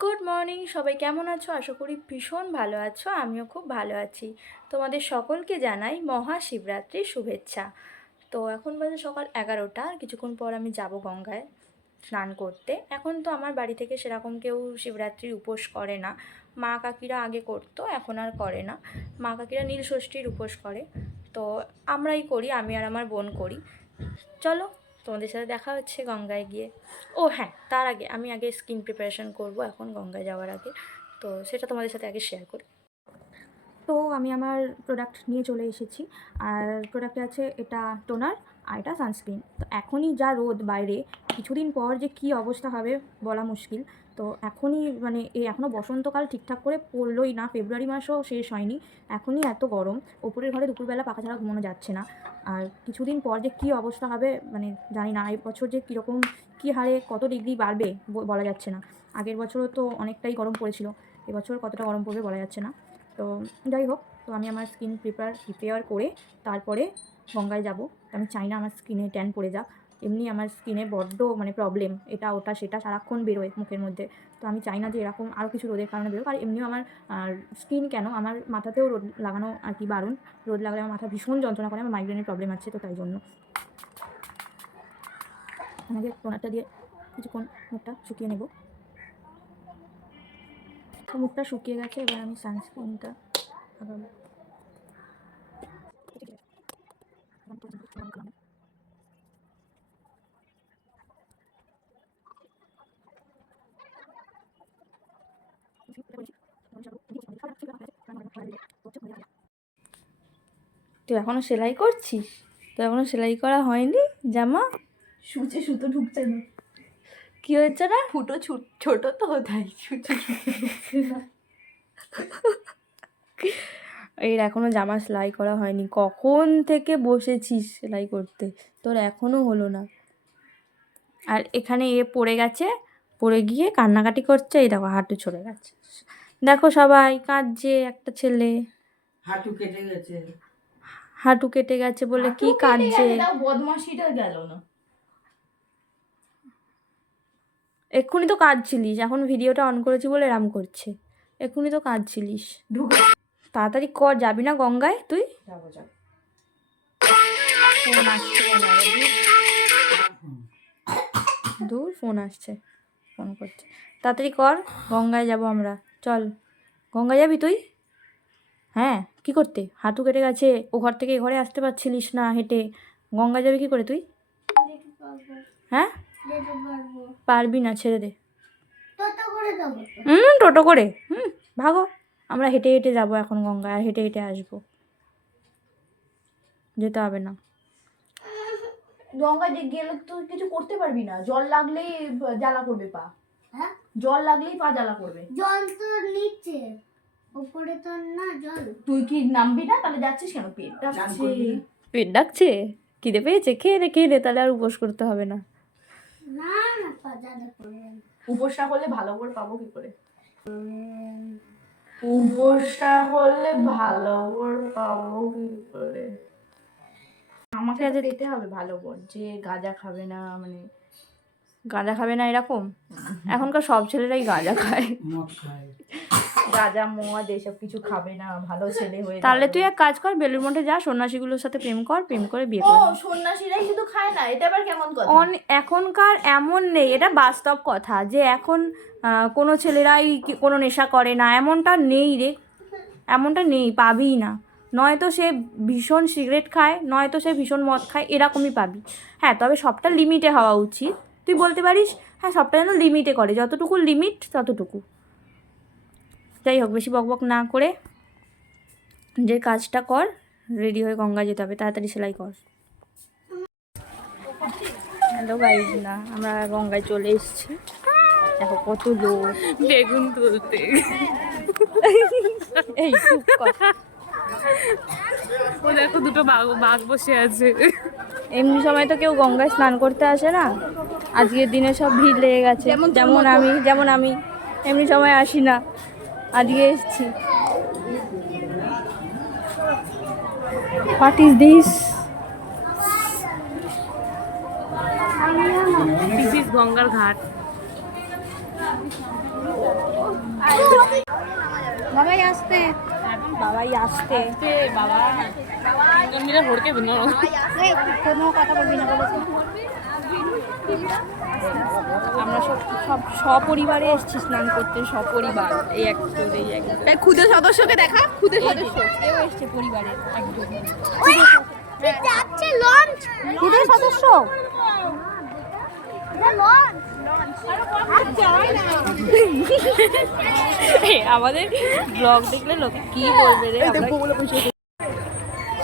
Good morning, সবাই কেমন আছো? আশা করি ভীষণ ভালো আছো। আমিও খুব ভালো আছি। তোমাদের সকলকে জানাই মহাশিবরাত্রির শুভেচ্ছা। তো এখন বাজে সকাল 11টা, আর কিছুক্ষণ পর আমি যাব গঙ্গায় স্নান করতে। এখন তো আমার বাড়ি থেকে সেরকম কেউ শিবরাত্রির উপোস করে না। মা কাকিরা আগে করতো, এখন আর করে না। মা কাকিরা নীলষষ্ঠীর উপোস করে, তো আমরাই করি, আমি আর আমার বোন করি। চলো, তোমাদের সাথে দেখা হচ্ছে গঙ্গায় গিয়ে। ও হ্যাঁ, তার আগে আমি স্কিন প্রিপারেশন করব এখন গঙ্গায় যাওয়ার আগে, তো সেটা তোমাদের সাথে আগে শেয়ার করি। তো আমি আমার প্রোডাক্ট নিয়ে চলে এসেছি, আর প্রোডাক্টে আছে এটা টোনার আর এটা সানস্ক্রিন। তো এখনই যা রোদ বাইরে, কিছুদিন পর যে কী অবস্থা হবে বলা মুশকিল। তো এখনই মানে এখনও বসন্তকাল ঠিকঠাক করে পড়লোই না, ফেব্রুয়ারি মাসও শেষ হয়নি, এখনই এত গরম। ওপরের ঘরে দুপুরবেলা পাখা ছাড়া ঘুমানো যাচ্ছে না। আর কিছুদিন পর যে কী অবস্থা হবে মানে জানি না, এই বছর যে কীরকম কী হারে কত ডিগ্রি বাড়বে বলা যাচ্ছে না। আগের বছরও তো অনেকটাই গরম পড়েছিল, এবছর কতটা গরম পড়বে বলা যাচ্ছে না। তো যাই হোক, তো আমি আমার স্কিন প্রিপেয়ার করে তারপরে গঙ্গায় যাব। আমি চাই না আমার স্কিনে ট্যান পড়ে যাক। এমনি আমার স্কিনে বড্ড মানে প্রবলেম, এটা ওটা সেটা সারাক্ষণ বেরোয় মুখের মধ্যে। তো আমি চাই না যে এরকম আরও কিছু রোদের কারণে বেরোক। আর এমনিও আমার স্কিন কেন, আমার মাথাতেও রোদ লাগানো আর কি বারণ। রোদ লাগলে আমার মাথা ভীষণ যন্ত্রণা করে, আমার মাইগ্রেনের প্রবলেম আছে, তো তাই জন্য আমাকে টোনারটা দিয়ে কিছুক্ষণ মুখটা শুকিয়ে নেব। তো মুখটা শুকিয়ে গেছে, এবার আমি সানস্ক্রিনটা লাগাবো। তুই এখনো সেলাই করছিস? তো এখনো সেলাই করা হয়নি জামা? সূচে সুতো ঢুকছে না। কি হয়েছে না? ফুটো ছোট তো তাই সূচে সুতো ঢুকছে না। এর এখনো জামা সেলাই করা হয়নি। কখন থেকে বসেছিস সেলাই করতে, তোর এখনো হলো না। আর এখানে পড়ে গেছে, পড়ে গিয়ে কান্নাকাটি করছে। এই দেখো হাঁটু ছড়ে গেছে, দেখো সবাই কাঁদছে। একটা ছেলে হাঁটু কেটে গেছে। হাঁটু কেটে গেছে বলে কি কাঁদছে? বদমাশিটা গেল না। এক্ষুনি তো কাঁদছিলিস, এখন ভিডিওটা অন করেছি বলে এরম করছে। এক্ষুনি তো কাঁদছিলিস। তাড়াতাড়ি কর, যাবি না গঙ্গায় তুই? যাবো যাব। ফোন আসছে কেন আবার? দূর ফোন আসছে, ফোন করছে। তাড়াতাড়ি কর, গঙ্গায় যাব আমরা। চল, গঙ্গায় যাবি তুই? হ্যাঁ, কি করতে? হাঁটু কেটে গেছে, ও ঘর থেকে এ ঘরে আসতে পারছিলিস না হেঁটে, গঙ্গায় যাবি কি করে তুই? হ্যাঁ, পারবি না, ছেড়ে দে। টোটো করে ভাগো। আমরা হেঁটে হেঁটে যাবো এখন গঙ্গায়, আর হেঁটে হেঁটে আসবো, যেতে হবে না। গঙ্গায় গেলে তো কিছু করতে পারবি না, জল লাগলেই জ্বালা করবে পা। হ্যাঁ, জল লাগলেই পা জ্বালা করবে। জল তো নিচে, উপরে তো না জল। তুই কি নামবি না? তাহলে যাচ্ছিস কেন? পেট ডাকছে। পেট ডাকছে, খিদে পেয়েছে, খেয়ে নে তাহলে আর উপোস করতে হবে না। না না, পা জ্বালা করবে। উপোস না করলে ভালো করে পাবো কি করে? উপোস না করলে ভালো করে পাবো কি করে? আমাকে তো পেতে হবে ভালো করে, যে গাঁজা খাবে না, মানে গাঁজা খাবে না এরকম? এখনকার সব ছেলেরাই গাঁজা খায়। গাঁজা মদ এসব কিছু খাবে না, ভালো ছেলে হয়ে। তাহলে তুই এক কাজ কর, বেলুর মঠে যা, সন্ন্যাসীগুলোর সাথে প্রেম কর, প্রেম করে বিয়ে ও কর। সন্ন্যাসীরাই শুধু খায় না, এটা আবার কেমন কথা? এখনকার এমন নেই, এটা বাস্তব কথা, যে এখন কোনো ছেলেরাই কোনো নেশা করে না, এমনটা নেই রে, এমনটা নেই, পাবিই না। নয়তো সে ভীষণ সিগারেট খায়, নয়তো সে ভীষণ মদ খায়, এরকমই পাবি। হ্যাঁ, তবে সবটা লিমিটে হওয়া উচিত। তুই বলতে পারিস হ্যাঁ সবটা যেন লিমিটে করে, যতটুকু লিমিট ততটুকু। যাই হোক, বেশি বকবক না করে যে কাজটা কর, রেডি হয়ে গঙ্গা যেতে হবে, তাড়াতাড়ি সেলাই কর। হ্যালো গাইজ, না আমরা গঙ্গায় চলে এসেছি, দেখো কত লোক বেগুন তুলতে। এই চুপ কর। ও দেখো দুটো বাঘ বসে আছে। এমনি সময় তো কেউ গঙ্গায় স্নান করতে আসে না, আজকের দিনে সব ভিড় লেগে গেছে। যেমন আমি এমনি সময় আসি না, আজকে এসেছি। What is this? This is গঙ্গার ঘাট। বাবাই আসতে, বাবাই আসতে। বাবা মিলে হড়কে দিন কোনো কথা বলবি না বলেছে। আমরা সব সব সপরিবারে এসেছি স্নান করতে, সপরিবার। এই এক খুদে সদস্যকে দেখা, খুদে সদস্য কেউ এসছে পরিবারের একজন যাচ্ছে লঞ্চ খুদে সদস্য। আমাদের ব্লগ দেখলে লোকে কি বলবে রে, আমরা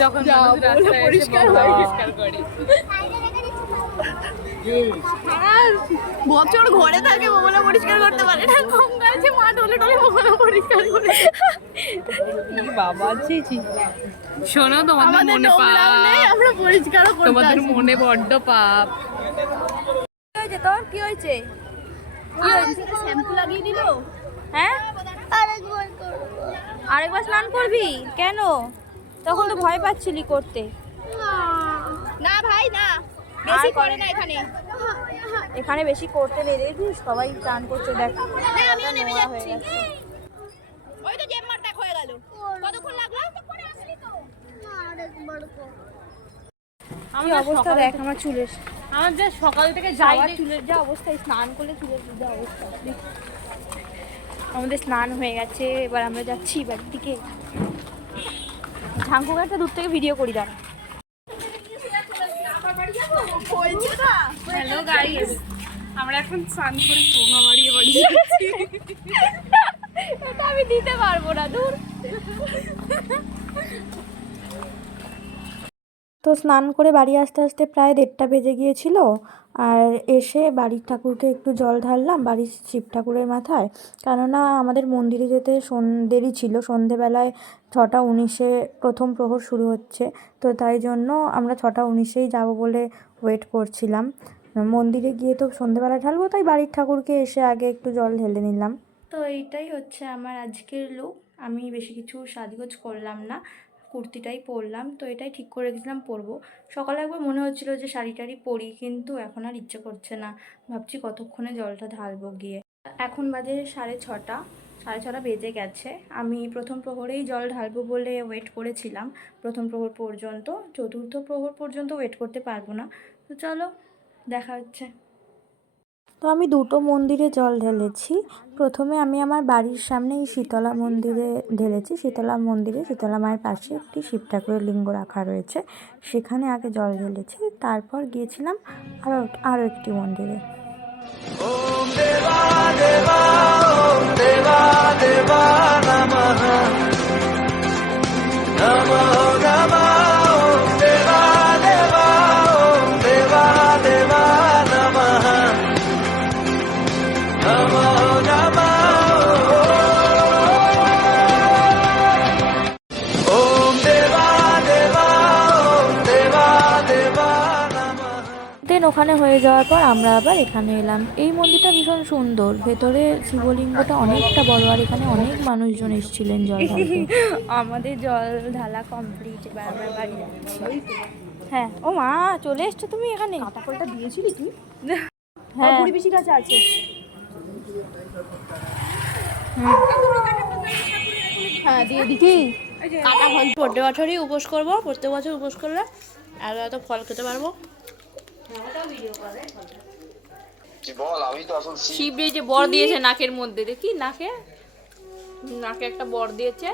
যখন মানুষ রাস্তায় এসে বউ পরিষ্কার করে। বছর ঘরে থাকে মোবাইলে পরিষ্কার করতে পারে না, গঙ্গা আছে মা ডলে ডলে মোবাইলে পরিষ্কার করে। বাবা ছি ছি। শোনো, তোমাদের মনে পাপ, আমরা পরিষ্কারও করতে তোমাদের মনে বড্ড পাপ। কি হয়েছে তোর, কি হয়েছে? কি হয়েছে? শ্যাম্পু লাগিয়ে দিল। হ্যাঁ, আরেকবার করবো আরেকবার স্নান করবি কেন? তখন তো ভয় পাচ্ছিলি করতে। না ভাই না, বেশি করে না এখানে। এখানে বেশি করতে নেই রে, সবাই স্নান করছে দেখ। আমিও নেমে নোংরা হয়ে যাচ্ছি। গেছে। ওই তো জেম মারটা হয়ে গেল। কতক্ষণ লাগলো? আরেকবার করবো কি অবস্থা দেখ আমার চুলের, আমার যা সকাল থেকে যাই আমার চুলের যা অবস্থা, এই স্নান করলে চুলের যা অবস্থা। আমাদের স্নান হয়ে গেছে, এবার আমরা যাচ্ছি বাড়ির দিকে। ঝাঙ্কুকে একটা দূর থেকে ভিডিও করি দাঁড়া। হ্যালো গাইস, আমরা এখন স্নান করে বোমা মারিয়ে বাড়ি যাচ্ছি। এটা আমি দিতে পারবো না, দূর। তো স্নান করে বাড়ি আসতে আসতে প্রায় 1:30 বেজে গিয়েছিল। আর এসে বাড়ির ঠাকুরকে একটু জল ঢাললাম বাড়ির শিব ঠাকুরের মাথায়, কেননা আমাদের মন্দিরে যেতে দেরি ছিল, সন্ধেবেলায় 6:19-এ প্রথম প্রহর শুরু হচ্ছে। তো তাই জন্য আমরা 6:19-এই যাবো বলে ওয়েট করছিলাম। মন্দিরে গিয়ে তো সন্ধেবেলা ঢালবো, তাই বাড়ির ঠাকুরকে এসে আগে একটু জল ঢেলে নিলাম। তো এইটাই হচ্ছে আমার আজকের লুক। আমি বেশি কিছু সাজগোজ করলাম না, কুর্তিটাই পরলাম। তো এটাই ঠিক করে রেখেছিলাম পরবো। সকালে একবার মনে হচ্ছিল যে শাড়ি টাড়ি পরি, কিন্তু এখন আর ইচ্ছে করছে না। ভাবছি কতক্ষণে জলটা ঢালবো গিয়ে। এখন বাজে 6:30, 6:30 বেজে গেছে। আমি প্রথম প্রহরেই জল ঢালবো বলে ওয়েট করেছিলাম প্রথম প্রহর পর্যন্ত, চতুর্থ প্রহর পর্যন্ত ওয়েট করতে পারবো না। তো চলো দেখা হচ্ছে। তো আমি দুটো মন্দিরে জল ঢেলেছি। প্রথমে আমি আমার বাড়ির সামনে এই শীতলা মন্দিরে ঢেলেছি। শীতলা মন্দিরে শীতলা মায়ের পাশে একটি শিব ঠাকুরের লিঙ্গ রাখা রয়েছে, সেখানে আগে জল ঢেলেছি। তারপর গিয়েছিলাম আরও একটি মন্দিরে। ওম দেবা দেবা ওম দেবা দেবা নমঃ নমঃ নমঃ ওম দেবা দেবা ওম দেবা দেবা নমঃ নমঃ নমঃ ওম দেবা দেবা ওম দেবা দেবা নমঃ। দেন ওখানে হয়ে যাওয়ার পর আমরা আবার এখানে এলাম। এই মন্দিরটা ভীষণ সুন্দর, ভেতরে শিবলিঙ্গটা অনেকটা বড়, আর এখানে অনেক মানুষজন এসেছিলেন জল ঢালতে। আমাদের জল ঢালা কমপ্লিট, এবার আমরা বাড়ি যাচ্ছি। হ্যাঁ, ও মা চলে এসছো তুমি এখানে? কাটাকলটা দিয়েছিলি তুই? হ্যাঁ, কুড়ি বেশি কাছে আছে। হ্যাঁ দিয়ে দিচ্ছি। কাটা ফল প্রত্যেক বছরই উপোস করবো, প্রত্যেক বছর উপোস করলে এত ফল খেতে পারবো। কি বল, আমি তো আসল শিবরে যে বর দিয়েছে নাকের মধ্যে, দেখি নাকে নাকে একটা বর দিয়েছে।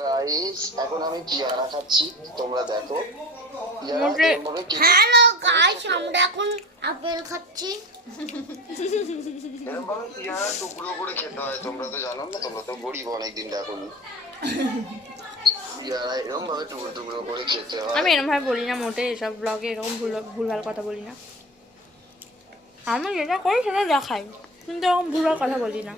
গাইস, এখন আমি পিয়ারা খাচ্ছি, তোমরা দেখো। পিয়ারা এরকমভাবে হ্যালো গাইস, আমরা এখন আপেল খাচ্ছি। এরকমভাবে পিয়ারা টুকরো করে খেতে হয়, তোমরা তো জানো না, তোমরা তো গরিব, অনেকদিন দেখোনি। পিয়ারা এরকম ভাবে টুকরো টুকরো করে খেতে হয়। আমি এরকম ভাবে বলি না মোটে, এসব ব্লগে এরকম ভুলভাল কথা বলি না। আমি যেটা করি সেটা দেখাই, কিন্তু এরকম ভুলভাল কথা বলি না।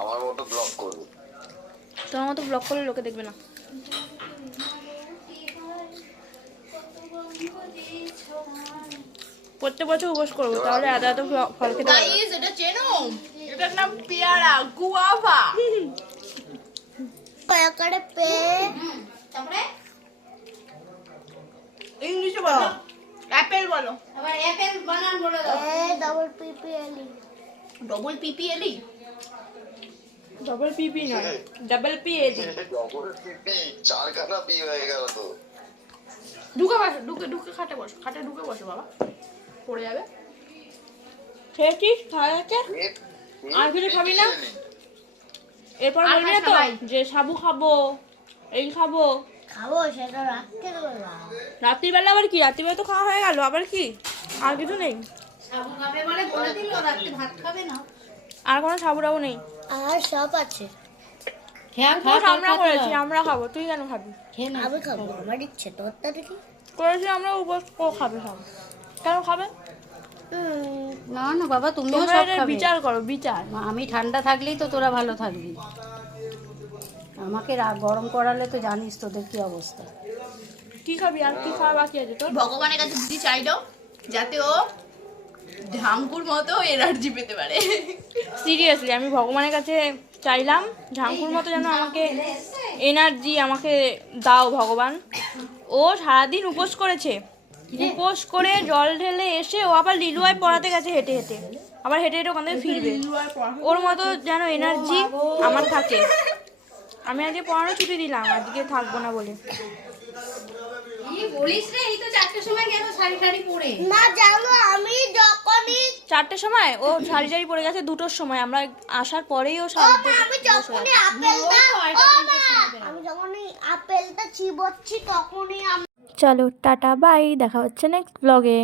আমার মতো ব্লগ করবে। তোমার মতো ব্লগ করলে লোকে দেখবে না। প্রত্যেক বছর উপোস করবো, তাহলে এত এত ফল খেতে পারবো। এটা চেনো? এটার নাম পেয়ারা, গুয়াভা। করে পে তারপরে ইংলিশে বলো। অ্যাপেল। অ্যাপেল বলো। ডবল পিপিএলি ডবল পিপিএলই, ডবল পিপি নয়, ডাবল পিএলি। ডবল পিপি, চারখানা পি হয়ে গেল তো। ঢুকে বসো, ঢুকে খাটে বসো, খাটে ঢুকে বসো বাবা, পড়ে যাবে। খেয়েছিস? খাওয়া যাচ্ছে? আর কিছু খাবি না? এরপর বলবি না তো যে সাবু খাবো, এই খাবো। খাবো সেটা রাত্রের বেলা। রাত্রিবেলা আবার কি? রাত্রিবেলা তো খাওয়া হয়ে গেল, আবার কি? আর কিছু নেই? সাবু খাবে বলে বলে দিল রাত্রে ভাত খাবে না। আর কোনো সাবুরাবু নেই? আর সব আছে। আমরা করেছি, আমরা খাবো, তুই কেন খাবি? আমি খাবো, আমার ইচ্ছে। তোরটা দেখি। করেছি আমরা, উপোস ও খাবে সব। কেন খাবে? না না বাবা, তুমিও তোমরা সব এটার খাবে। বিচার করো, বিচার। আমি ঠান্ডা থাকলেই তো তোরা ভালো থাকবি, আমাকে গরম করালে তো জানিস তোদের কি অবস্থা। কি খাবি? আর কি খাওয়া বাকি আছে তোর? ভগবানের কাছে দিদি চাইলো যাতে ও ঝাঙ্কুর মতো এনার্জি পেতে পারে। সিরিয়াসলি আমি ভগবানের কাছে চাইলাম ঝাঙ্কুর মতো যেন আমাকে এনার্জি আমাকে দাও ভগবান। ও সারাদিন উপোস করেছে, উপোস করে জল ঢেলে এসে ও আবার লিলুয়ায় পড়াতে গেছে হেঁটে হেঁটে, আবার হেঁটে হেঁটে ওখান থেকে ফিরবে। ওর মতো যেন এনার্জি আমার থাকে। আমি আজকে পড়ানো ছুটি দিলাম, আজকে থাকবো না বলে। না জানো আমি যখনই 4টের সময় ও শাড়ি টাড়ি পরে গেছে, 2টোর সময় আমরা আসার পরেই ও শাড়ি পরে আমি বসে গেছে। যখনই আপেলটা আমি যখনই আপেলটা চিবোচ্ছি তখনই চলো টাটা বাই, দেখা হচ্ছে নেক্সট ব্লগে।